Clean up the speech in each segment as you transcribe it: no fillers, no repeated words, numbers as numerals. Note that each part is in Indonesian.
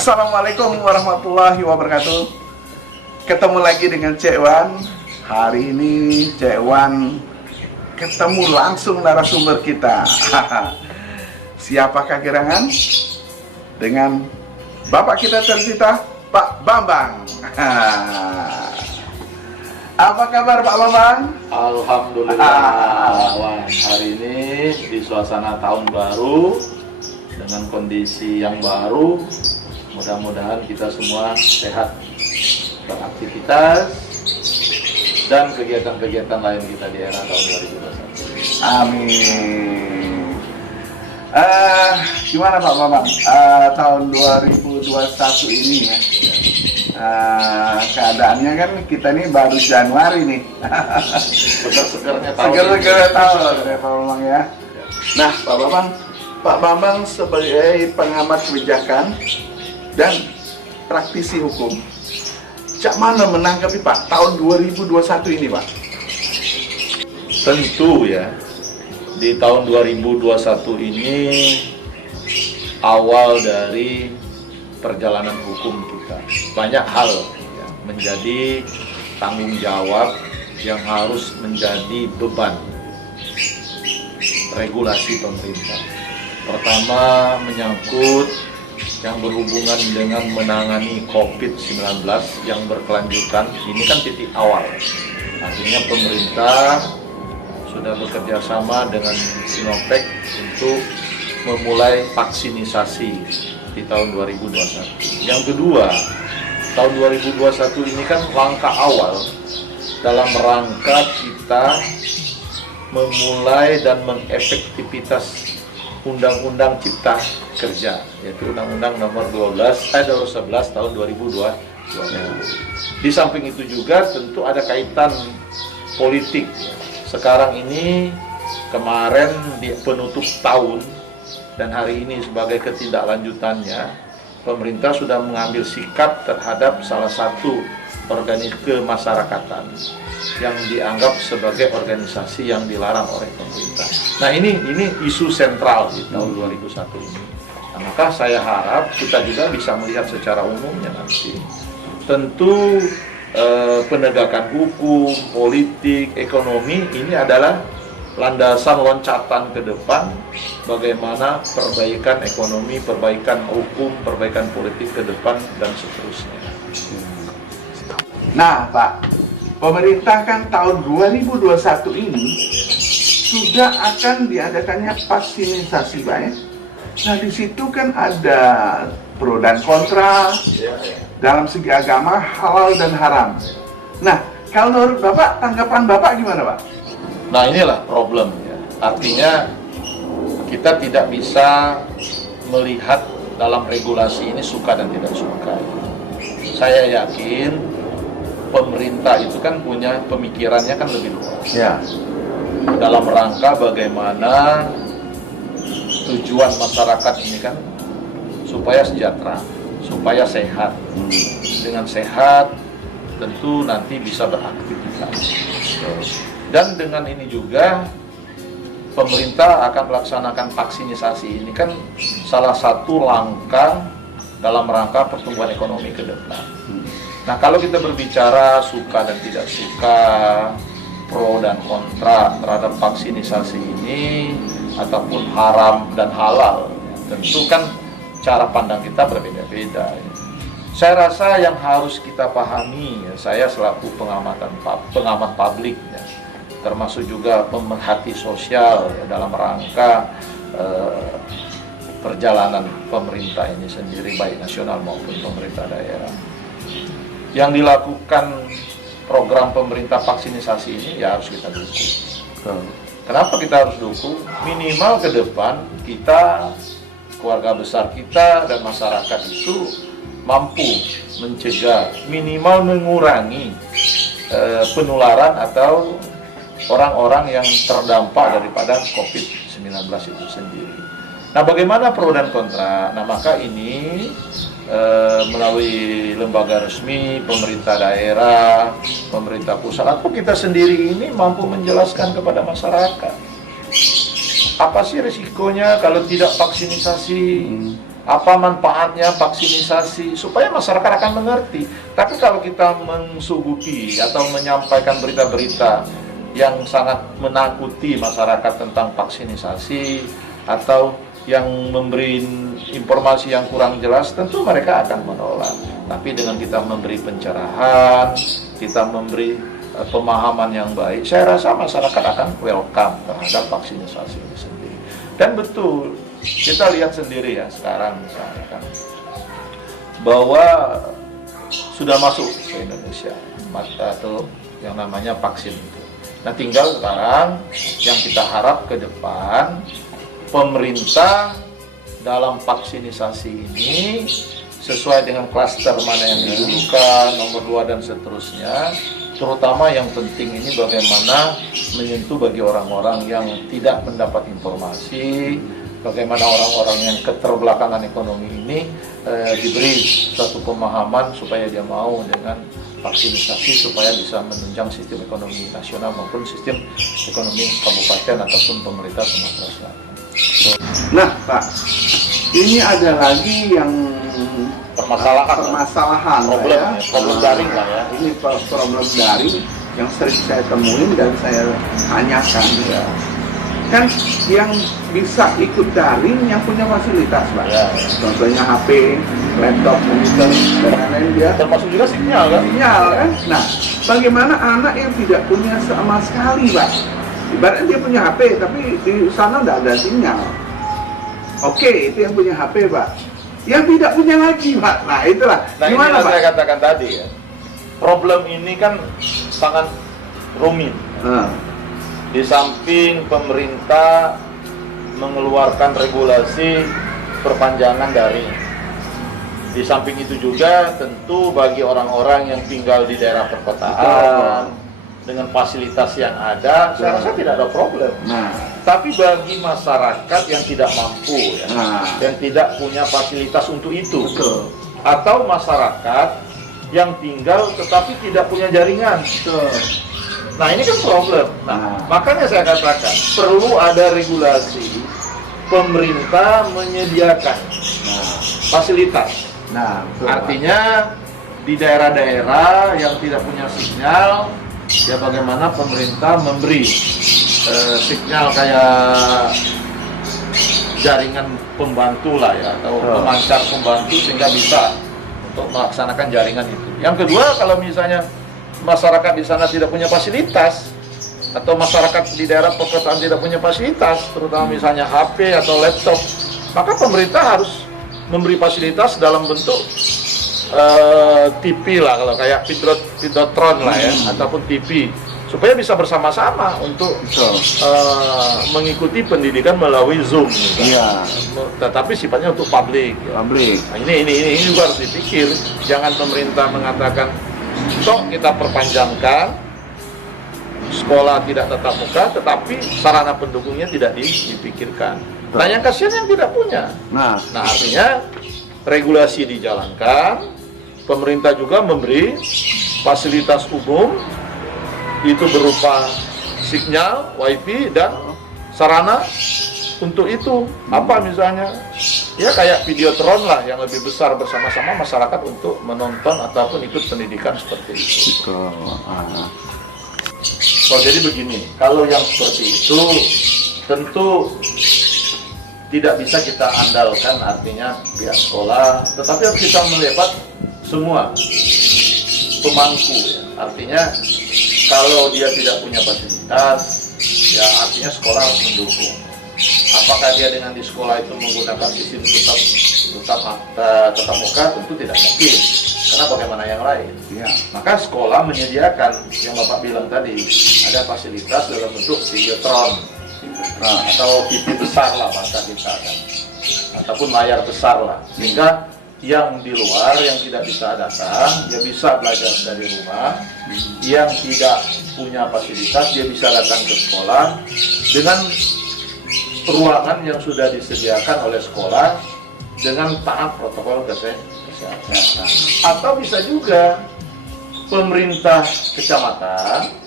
Assalamualaikum warahmatullahi wabarakatuh. Ketemu lagi dengan Cek Wan. Hari ini Cek Wan ketemu langsung narasumber kita. Siapakah gerangan? Dengan Bapak kita tercinta, Pak Bambang. Apa kabar Pak Bambang? Alhamdulillah, Wan. Hari ini di suasana tahun baru dengan kondisi yang baru, mudah-mudahan kita semua sehat beraktivitas dan kegiatan-kegiatan lain kita di era tahun 2021. Amin. Gimana Pak Bambang? Tahun 2021 ini ya. Keadaannya kan kita ini baru Januari nih. Seger-segernya tahun. Seger-segernya tahun ya Pak Bambang ya. Nah Pak Bambang sebagai pengamat kebijakan dan praktisi hukum, cak mana menanggapi Pak tahun 2021 ini Pak? Tentu ya, di tahun 2021 ini awal dari perjalanan hukum kita. Banyak hal ya, menjadi tanggung jawab yang harus menjadi beban regulasi pemerintah. Pertama, menyangkut yang berhubungan dengan menangani COVID-19 yang berkelanjutan. Ini kan titik awal. Artinya pemerintah sudah bekerja sama dengan Sinovac untuk memulai vaksinisasi di tahun 2021. Yang kedua, tahun 2021 ini kan langkah awal dalam rangka kita memulai dan mengefektivitas Undang-Undang Cipta Kerja, yaitu Undang-Undang nomor 11 tahun 2020. Di samping itu juga tentu ada kaitan politik. Sekarang ini, kemarin di penutup tahun dan hari ini sebagai ketindaklanjutannya, pemerintah sudah mengambil sikap terhadap salah satu organisasi kemasyarakatan yang dianggap sebagai organisasi yang dilarang oleh pemerintah. Nah ini isu sentral di tahun 2021 ini. Nah, maka saya harap kita juga bisa melihat secara umumnya nanti. Tentu penegakan hukum, politik, ekonomi ini adalah landasan loncatan ke depan bagaimana perbaikan ekonomi, perbaikan hukum, perbaikan politik ke depan dan seterusnya. Nah Pak, pemerintah kan tahun 2021 ini sudah akan diadakannya vaksinisasi Pak ya. Nah di situ kan ada pro dan kontra dalam segi agama, halal dan haram. Nah kalau menurut Bapak, tanggapan Bapak gimana Pak? Nah inilah problem ya. Artinya kita tidak bisa melihat dalam regulasi ini suka dan tidak suka. Saya yakin pemerintah itu kan punya pemikirannya kan lebih luas. Ya. Dalam rangka bagaimana tujuan masyarakat ini kan supaya sejahtera, supaya sehat. Dengan sehat tentu nanti bisa beraktivitas. Dan dengan ini juga pemerintah akan melaksanakan vaksinisasi ini kan salah satu langkah dalam rangka pertumbuhan ekonomi ke depan. Nah kalau kita berbicara suka dan tidak suka, pro dan kontra terhadap vaksinisasi ini ataupun haram dan halal, tentu kan cara pandang kita berbeda-beda. Saya rasa yang harus kita pahami, ya, saya selaku pengamat publik, ya, termasuk juga pemerhati sosial ya, dalam rangka perjalanan pemerintah ini sendiri, baik nasional maupun pemerintah daerah. Yang dilakukan program pemerintah vaksinisasi ini ya harus kita dukung. Kenapa kita harus dukung? Minimal ke depan kita, keluarga besar kita dan masyarakat itu mampu mencegah, minimal mengurangi penularan atau orang-orang yang terdampak daripada COVID-19 itu sendiri. Nah bagaimana pro dan kontra? Nah maka ini melalui lembaga resmi, pemerintah daerah, pemerintah pusat, atau kita sendiri ini mampu menjelaskan kepada masyarakat apa sih resikonya kalau tidak vaksinisasi, apa manfaatnya vaksinasi, supaya masyarakat akan mengerti. Tapi kalau kita mensuguhi atau menyampaikan berita-berita yang sangat menakuti masyarakat tentang vaksinasi, atau yang memberi informasi yang kurang jelas, tentu mereka akan menolak. Tapi dengan kita memberi pencerahan, kita memberi pemahaman yang baik, saya rasa masyarakat akan welcome terhadap vaksinasi ini sendiri. Dan betul, kita lihat sendiri ya sekarang misalnya kan, bahwa sudah masuk ke Indonesia atau yang namanya vaksin itu. Nah, tinggal sekarang yang kita harap ke depan, pemerintah dalam vaksinasi ini sesuai dengan klaster mana yang didulukan, nomor 2 dan seterusnya. Terutama yang penting ini bagaimana menyentuh bagi orang-orang yang tidak mendapat informasi, bagaimana orang-orang yang keterbelakangan ekonomi ini diberi satu pemahaman supaya dia mau dengan vaksinasi, supaya bisa menunjang sistem ekonomi nasional maupun sistem ekonomi kabupaten ataupun pemerintah Sumatera Selatan. Nah, Pak, ini ada lagi yang problem permasalahan ya. problem daring lah ya. Ini problem daring yang sering saya temuin dan saya tanyakan ya. Kan yang bisa ikut daring yang punya fasilitas, Pak. Ya. Contohnya HP, laptop, monitor, dan lain-lain dia. Termasuk juga sinyal kan? Sinyal kan? Nah, bagaimana anak yang tidak punya sama sekali, Pak? Ibaratnya dia punya HP, tapi di sana tidak ada sinyal. Oke, itu yang punya HP, Pak. Yang tidak punya lagi, Pak. Nah, itulah. Nah, Gimana, ini Pak? saya katakan tadi ya. Problem ini kan sangat rumit. Di samping pemerintah mengeluarkan regulasi perpanjangan daring, di samping itu juga tentu bagi orang-orang yang tinggal di daerah perkotaan dengan fasilitas yang ada, saya rasa tidak ada problem. Tapi bagi masyarakat yang tidak mampu, ya, yang tidak punya fasilitas untuk itu, atau masyarakat yang tinggal tetapi tidak punya jaringan. Nah, ini kan problem. Nah, makanya saya katakan perlu ada regulasi, pemerintah menyediakan fasilitas. Artinya di daerah-daerah yang tidak punya sinyal, ya bagaimana pemerintah memberi sinyal kayak jaringan pembantu lah ya, atau pemancar pembantu sehingga bisa untuk melaksanakan jaringan itu. Yang kedua, kalau misalnya masyarakat di sana tidak punya fasilitas, atau masyarakat di daerah perkotaan tidak punya fasilitas, terutama misalnya HP atau laptop, maka pemerintah harus memberi fasilitas dalam bentuk TV lah, kalau kayak videotron lah ya, ataupun TV, supaya bisa bersama-sama untuk mengikuti pendidikan melalui Zoom, tetapi sifatnya untuk publik. Nah, ini juga harus dipikir. Jangan pemerintah mengatakan, toh kita perpanjangkan, sekolah tidak tatap muka, tetapi sarana pendukungnya tidak dipikirkan. Nah, yang kasihan yang tidak punya. Nah, artinya regulasi dijalankan, pemerintah juga memberi fasilitas umum, itu berupa sinyal, wifi, dan sarana untuk itu. Apa misalnya? Ya kayak videotron lah, yang lebih besar, bersama-sama masyarakat untuk menonton ataupun ikut pendidikan seperti itu. Jadi begini, kalau yang seperti itu tentu tidak bisa kita andalkan, artinya pihak sekolah, tetapi harus kita melihat semua pemangku ya. Artinya kalau dia tidak punya fasilitas, ya artinya sekolah harus mendukung. Apakah dia dengan di sekolah itu menggunakan sistem tetap muka? Tentu tidak mungkin, karena bagaimana yang lain. Maka sekolah menyediakan yang Bapak bilang tadi, ada fasilitas dalam bentuk videotron, atau TV besar lah bahasa kita kan, ataupun layar besar lah, sehingga yang di luar yang tidak bisa datang, dia bisa belajar dari rumah. Yang tidak punya fasilitas, dia bisa datang ke sekolah dengan ruangan yang sudah disediakan oleh sekolah dengan taat protokol kesehatan. Atau bisa juga pemerintah kecamatan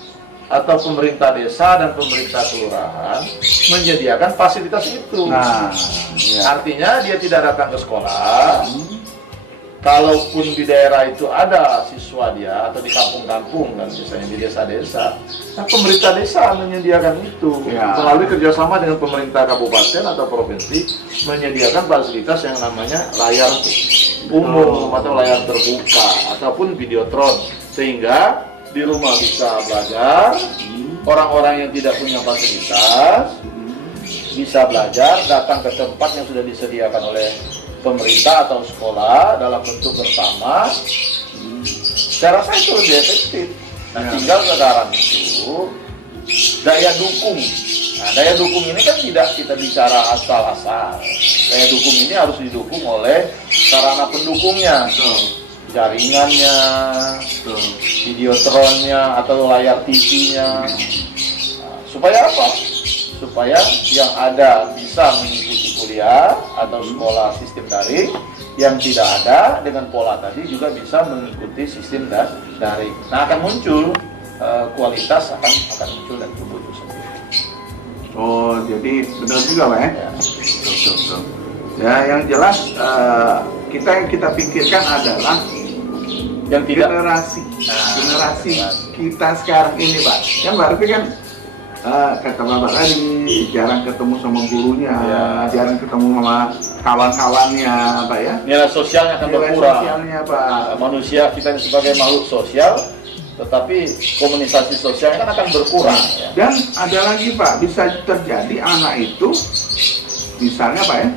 atau pemerintah desa dan pemerintah kelurahan menyediakan fasilitas itu. Nah, ya. Artinya dia tidak datang ke sekolah. Kalaupun di daerah itu ada siswa dia atau di kampung-kampung dan misalnya di desa-desa, nah pemerintah desa menyediakan itu Ya. melalui kerjasama dengan pemerintah kabupaten atau provinsi menyediakan fasilitas yang namanya layar umum atau layar terbuka ataupun videotron, sehingga di rumah bisa belajar, orang-orang yang tidak punya fasilitas bisa belajar, datang ke tempat yang sudah disediakan oleh pemerintah atau sekolah dalam bentuk bersama. Saya rasa itu lebih efektif. Nah, tinggal sekarang itu daya dukung. Nah, daya dukung ini kan tidak kita bicara asal-asal. Daya dukung ini harus didukung oleh sarana pendukungnya, jaringannya, videotronnya atau layar TV-nya. Nah, supaya apa? Supaya yang ada bisa mengikuti kuliah atau sekolah sistem daring, yang tidak ada dengan pola tadi juga bisa mengikuti sistem daring. Nah, akan muncul kualitas akan muncul dan tumbuh itu sendiri. Oh, jadi benar juga Pak ya? Ya. Betul. Ya, yang jelas yang kita pikirkan adalah Yang tidak generasi kita sekarang ini Pak. Kan berarti kan kata Bapak tadi jarang ketemu sama gurunya, Ya. jarang ketemu sama kawan-kawannya Pak ya. Nilai sosialnya akan Nilai berkurang. sosialnya Pak. Manusia kita ini sebagai makhluk sosial, tetapi komunikasi sosialnya kan akan berkurang. Ya. Dan ada lagi Pak, bisa terjadi anak itu misalnya Pak ya,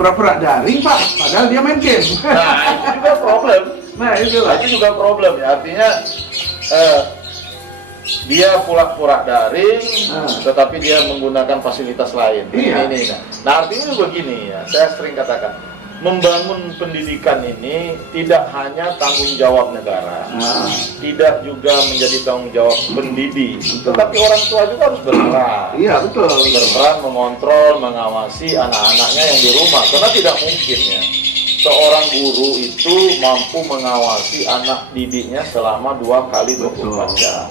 pura-pura daring Pak, padahal dia main game. Nah, itu juga problem. Nah itu lah. Itu juga problem ya. Artinya dia pura-pura daring, tetapi dia menggunakan fasilitas lain. Iya. Ini. Nah, artinya juga begini ya. Saya sering katakan, membangun pendidikan ini tidak hanya tanggung jawab negara, tidak juga menjadi tanggung jawab pendidik, tetapi orang tua juga harus berperan. Iya betul. Berperan mengontrol, mengawasi anak-anaknya yang di rumah, karena tidak mungkin ya seorang guru itu mampu mengawasi anak didiknya selama 2 kali 24 jam.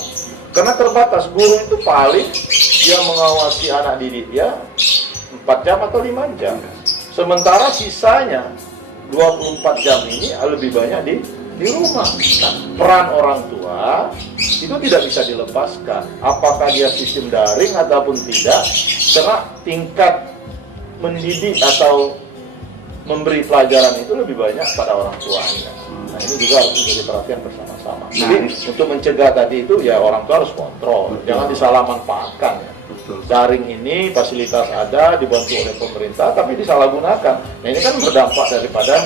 Karena terbatas, guru itu paling dia mengawasi anak didik dia 4 jam atau 5 jam. Sementara sisanya 24 jam ini lebih banyak di rumah. Nah, peran orang tua itu tidak bisa dilepaskan. Apakah dia sistem daring ataupun tidak, karena tingkat mendidik atau memberi pelajaran itu lebih banyak pada orang tuanya. Nah, ini juga harus menjadi perhatian bersama-sama. Jadi untuk mencegah tadi itu ya orang tua harus kontrol, jangan disalahmanfaatkan ya. Daring ini fasilitas ada dibantu oleh pemerintah tapi disalahgunakan. Nah, ini kan berdampak daripada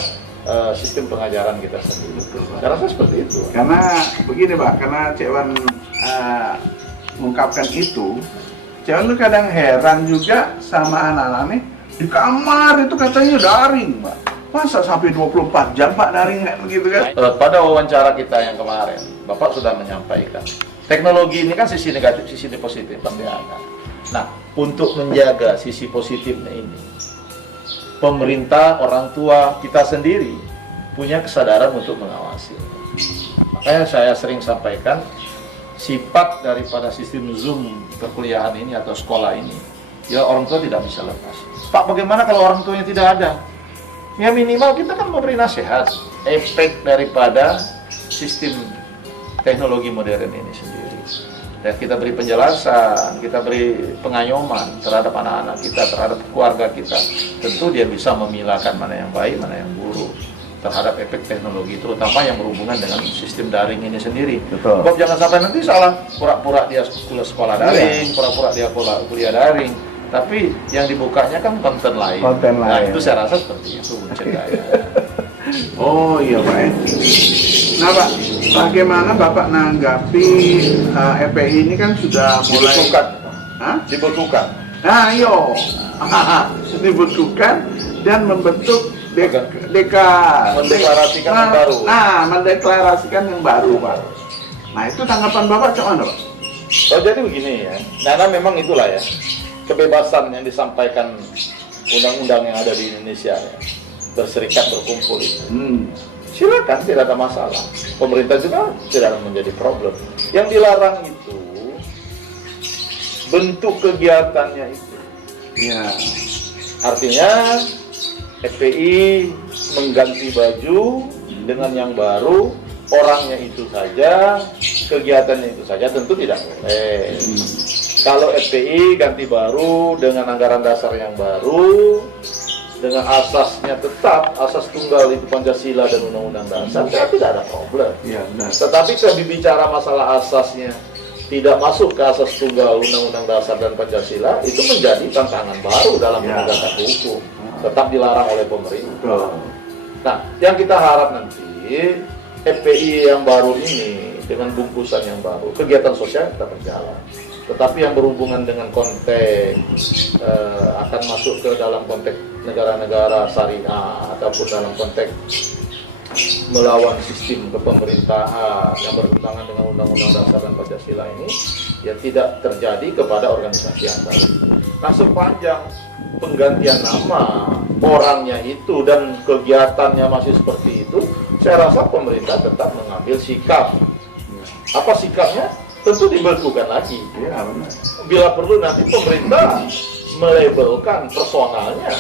sistem pengajaran kita sendiri. Saya rasa seperti itu. Karena begini Pak, karena Cik Wan mengungkapkan itu, Cik Wan tuh kadang heran juga sama anak-anak nih, di kamar itu katanya daring Pak. Masa sampai 24 jam Pak daring kayak begitu kan? Pada wawancara kita yang kemarin, Bapak sudah menyampaikan, teknologi ini kan sisi negatif, sisi positif pasti ada. Nah, untuk menjaga sisi positifnya ini, pemerintah, orang tua, kita sendiri punya kesadaran untuk mengawasi. Makanya saya sering sampaikan, sifat daripada sistem Zoom perkuliahan ini atau sekolah ini, ya orang tua tidak bisa lepas. Pak, bagaimana kalau orang tuanya tidak ada? Ya minimal kita kan memberi nasihat, efek daripada sistem teknologi modern ini sendiri. Dan kita beri penjelasan, kita beri pengayoman terhadap anak-anak kita, terhadap keluarga kita. Tentu dia bisa memilahkan mana yang baik, mana yang buruk terhadap efek teknologi, terutama yang berhubungan dengan sistem daring ini sendiri. Betul. Sebab jangan sampai nanti salah, pura-pura dia sekolah daring, pura-pura dia kuliah daring. Tapi yang dibukanya kan konten lain. Nah, itu saya rasa seperti itu mencegahnya. Oh iya Pak. Nah Pak, bagaimana Bapak menanggapi FPI ini kan sudah mulai Dibutuhkan. Nah iyo, dibutuhkan dan membentuk mendeklarasikan yang baru. Nah, mendeklarasikan yang baru Pak. Nah itu tanggapan Bapak cuman Pak? Oh jadi begini ya, karena memang itulah ya, kebebasan yang disampaikan undang-undang yang ada di Indonesia ya, berserikat berkumpul itu. Silakan, tidak ada masalah. Pemerintah juga tidak menjadi problem. Yang dilarang itu bentuk kegiatannya itu. Ya. Artinya FPI mengganti baju dengan yang baru, orangnya itu saja, kegiatannya itu saja, tentu tidak boleh. Kalau FPI ganti baru dengan anggaran dasar yang baru, dengan asasnya tetap, asas tunggal itu Pancasila dan Undang-Undang Dasar, saya tidak ada problem. Ya, benar. Tetapi kalau bicara masalah asasnya tidak masuk ke asas tunggal Undang-Undang Dasar dan Pancasila, itu menjadi tantangan baru dalam penegakan hukum. Tetap dilarang oleh pemerintah. Nah, yang kita harap nanti FPI yang baru ini dengan bungkusan yang baru, kegiatan sosial tetap berjalan. Tetapi yang berhubungan dengan konteks akan masuk ke dalam konteks negara-negara syariah ataupun dalam konteks melawan sistem kepemerintahan yang bertentangan dengan Undang-Undang Dasar dan Pancasila ini, ya tidak terjadi kepada organisasi yang baru. Nah, sepanjang penggantian nama, orangnya itu dan kegiatannya masih seperti itu, saya rasa pemerintah tetap mengambil sikap. Apa sikapnya? Tentu dibekukan lagi. Ya, benar. Bila perlu nanti pemerintah melabelkan personalnya.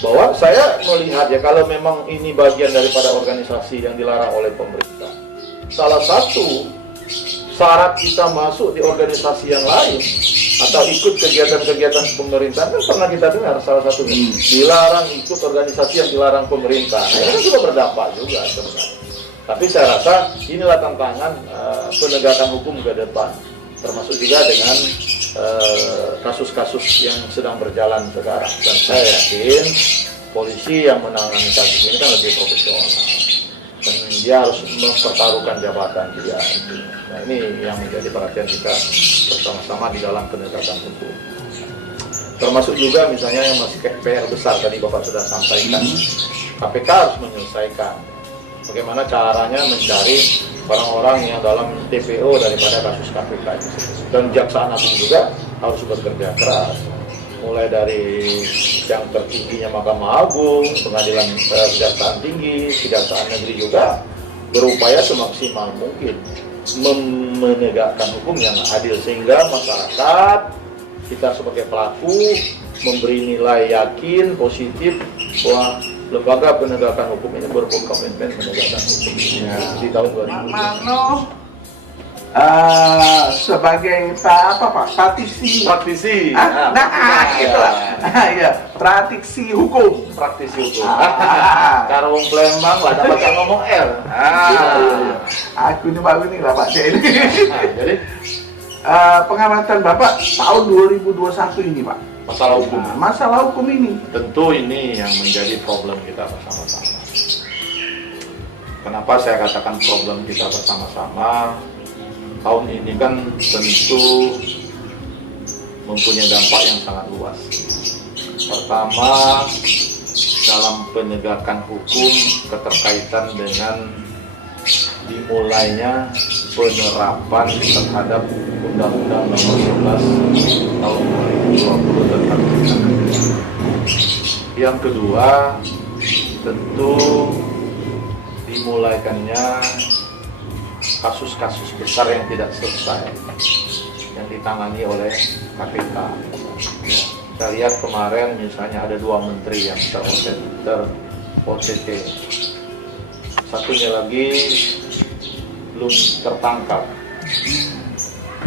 Bahwa saya melihat ya, kalau memang ini bagian daripada organisasi yang dilarang oleh pemerintah, salah satu syarat kita masuk di organisasi yang lain atau ikut kegiatan-kegiatan pemerintahan, kan pernah kita dengar salah satunya dilarang ikut organisasi yang dilarang pemerintah. Nah, ini juga berdampak juga sebenarnya. Tapi saya rasa inilah tantangan penegakan hukum ke depan, termasuk juga dengan kasus-kasus yang sedang berjalan sekarang. Dan saya yakin polisi yang menangani kasus ini kan lebih profesional dan dia harus mempertaruhkan jabatan dia. Nah, ini yang menjadi perhatian kita bersama-sama di dalam penegakan hukum. Termasuk juga misalnya yang masih PR besar tadi Bapak sudah sampaikan, KPK harus menyelesaikan bagaimana caranya mencari orang-orang yang dalam TPO daripada kasus KPK itu. Dan Jaksa Agung juga harus bekerja keras, mulai dari yang tertingginya Mahkamah Agung, Pengadilan Kejaksaan Tinggi, Kejaksaan Negeri juga berupaya semaksimal mungkin menegakkan hukum yang adil, sehingga masyarakat kita sebagai pelaku memberi nilai yakin positif bahwa lembaga penegakan hukum ini berkomitmen menegakkan hukum di tahun 2020. Mano sebagai praktisi. Itulah. Ya, praktisi hukum. Karung Plembang lah dapat ngomong L. Aku ini baru nih lah Pak. Jadi pengamatan Bapak tahun 2021 ini Pak. masalah hukum. Masalah hukum ini. Tentu ini yang menjadi problem kita bersama-sama. Kenapa saya katakan problem kita bersama-sama? Tahun ini kan tentu mempunyai dampak yang sangat luas. Pertama, dalam penegakan hukum keterkaitan dengan dimulainya penerapan terhadap Undang-Undang Nomor 11 Tahun 2020 tentang Cipta Kerja. Yang kedua, tentu dimulaikannya kasus-kasus besar yang tidak selesai yang ditangani oleh KPK. Kita lihat kemarin misalnya ada 2 menteri yang ter-OTT. Satunya lagi belum tertangkap,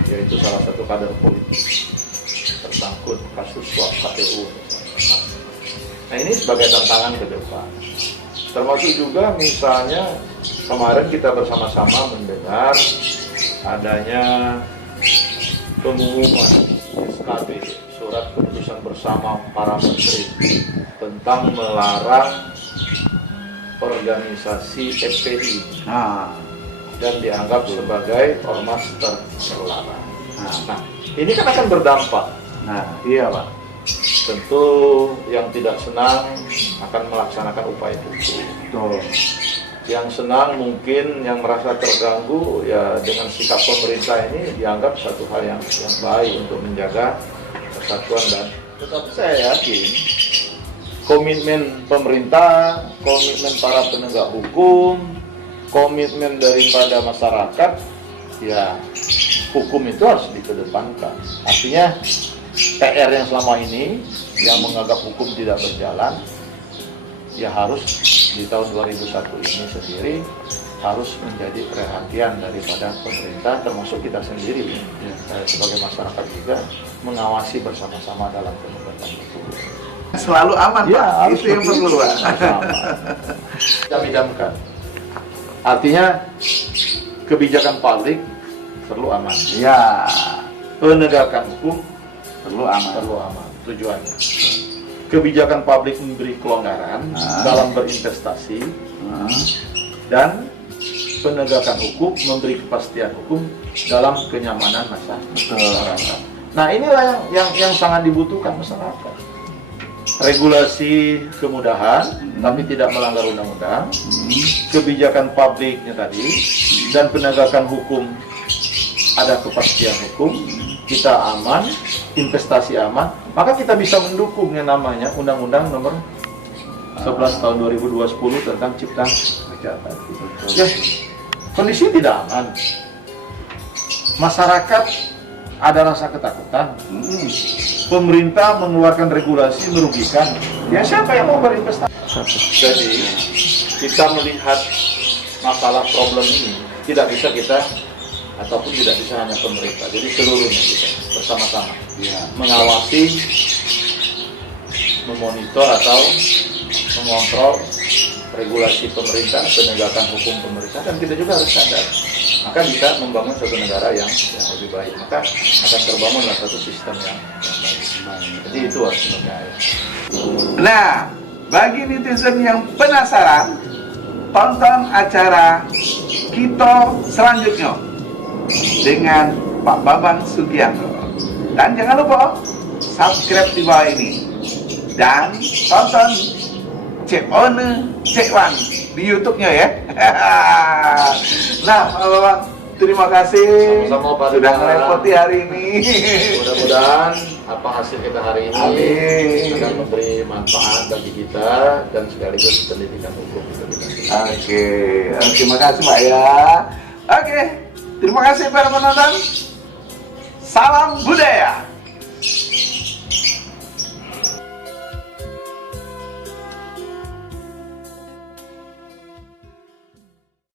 yaitu salah satu kader politik tersangkut kasus suap KPU. Nah, ini sebagai tantangan ke depan. Termasuk juga misalnya kemarin kita bersama-sama mendengar adanya pengumuman SKB, surat keputusan bersama para menteri tentang melarang organisasi FPI dan dianggap sebagai ormas terlarang. Nah, ini kan akan berdampak. Iya Pak. Tentu yang tidak senang akan melaksanakan upaya hukum. Betul. Yang senang mungkin yang merasa terganggu ya dengan sikap pemerintah ini dianggap satu hal yang baik untuk menjaga persatuan. Dan tetapi saya yakin komitmen pemerintah, komitmen para penegak hukum, komitmen daripada masyarakat ya hukum itu harus dikedepankan. Artinya PR yang selama ini yang menganggap hukum tidak berjalan, ya harus di tahun 2001 ini sendiri harus menjadi perhatian daripada pemerintah, termasuk kita sendiri sebagai masyarakat juga mengawasi bersama-sama dalam penegakan hukum. Selalu aman, Ya, Pak. harus Itu yang perlu, Pak. Idam-idamkan. Artinya kebijakan publik perlu aman. Ya, Penegakan hukum perlu aman. perlu aman. Tujuannya. Kebijakan publik memberi kelonggaran dalam berinvestasi dan penegakan hukum memberi kepastian hukum dalam kenyamanan masyarakat. Nah, inilah yang sangat dibutuhkan masyarakat. Regulasi kemudahan tapi tidak melanggar undang-undang, kebijakan publiknya tadi, dan penegakan hukum ada kepastian hukum, kita aman, investasi aman, maka kita bisa mendukung yang namanya Undang-Undang Nomor 11 Tahun 2020 tentang Cipta Kerja. Ya, kondisi tidak aman, masyarakat ada rasa ketakutan, pemerintah mengeluarkan regulasi merugikan. Ya siapa yang mau berinvestasi? Jadi kita melihat masalah problem ini tidak bisa kita ataupun tidak bisa hanya pemerintah. Jadi seluruhnya kita bersama-sama mengawasi, memonitor atau mengontrol regulasi pemerintah, penegakan hukum pemerintah, dan kita juga harus sadar maka bisa membangun suatu negara yang lebih baik, maka akan terbangunlah satu sistem yang baik. Jadi itu harus sebenarnya. Nah, bagi netizen yang penasaran, tonton acara kita selanjutnya dengan Pak Bambang Sugianto. Dan jangan lupa subscribe di bawah ini dan tonton Cek One, Cek Wan di YouTube-nya ya. Nah, Pak Bambang, terima kasih. Sama-sama, Pak. Sudah merepoti hari ini. Mudah-mudahan apa hasil kita hari ini Amin. akan memberi manfaat bagi kita dan sekaligus pendidikan hukum untuk kita. Oke, terima kasih Pak ya. Oke, terima kasih para penonton. Salam budaya.